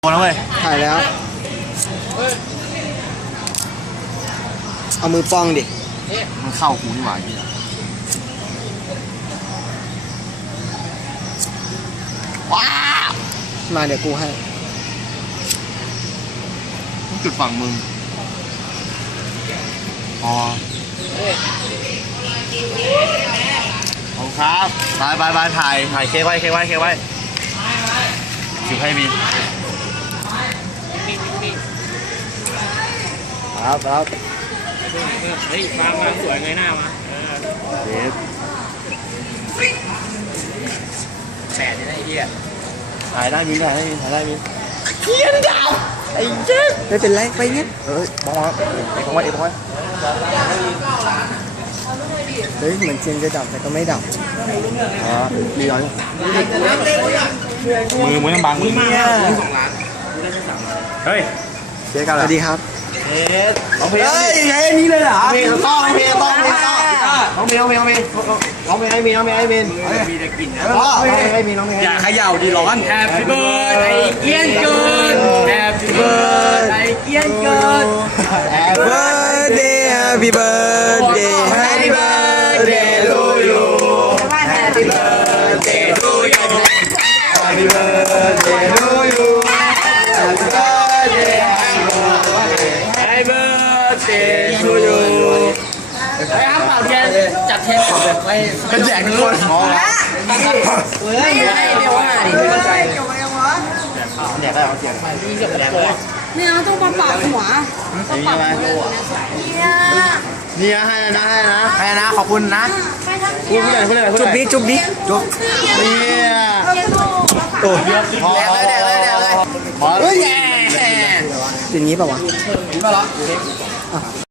โอ้แล้วเว้ยถ่ายแล้ว เอามือป้องดิ มันเข้ากูนี่หว่าไอ้เหี้ยว้าวมาเดี๋ยวกูให้ต้องจุดฝั่งมึงพอขอบคุณครับบายบายบายถ่ายถ่ายเค้กไว้เค้กไว้เค้กไว้ถือให้มี ครับครับเฮ้ยมามาสวยเงยหน้ามาเดฟแฉนี่นะไอ้เหี้ยถ่ายได้มีถ่ายได้มีถ่ายได้มีไม่เป็นไรไปเงี้ยเอ้ยมองมาเอ็กซ์ไว้เอ็กซ์ไว้เฮ้ยเหมือนเทียนจะดับแต่ก็ไม่ดับอ๋อมีร้อยมือมือต้องบังมือสองล้านเฮ้ยเจ๊กันสเหรอวัสดีครับ ร้องเพลงเฮ้ยไงนี่เลยเหรอเพลงต้องเพลงต้องเพลงต้องร้องเพลงร้องเพลงร้องเพลงร้องเพลงให้มีร้องเพลงให้มีมีแต่กลิ่นนะร้องเพลงให้มีร้องเพลงอย่าเขย่าดีร้อน Happy birthday เกี้ยนเกิน Happy birthday เกี้ยนเกิน Happy birthday Happy birthday Happy birthday birthday to you ไอ้ครับเป่าเทียนจัดเทปไว้เป็นแจกทุกคนมองแล้วเฮ้ยให้เดี๋ยวมาดิแจกได้เอาแจกเนี่ยต้องมาปาดหัวนี่ใช่ไหมเนี่ยนี่ให้นะให้นะไปนะขอบคุณนะไปทางพูดอะไรพูดอะไรพูดจุอะบไรดิจุบดิจุบนี่เรียนลูกโอ้พอแดกเลยแดกเลยแดกเลยพอ อย่างนี้ป่าวะ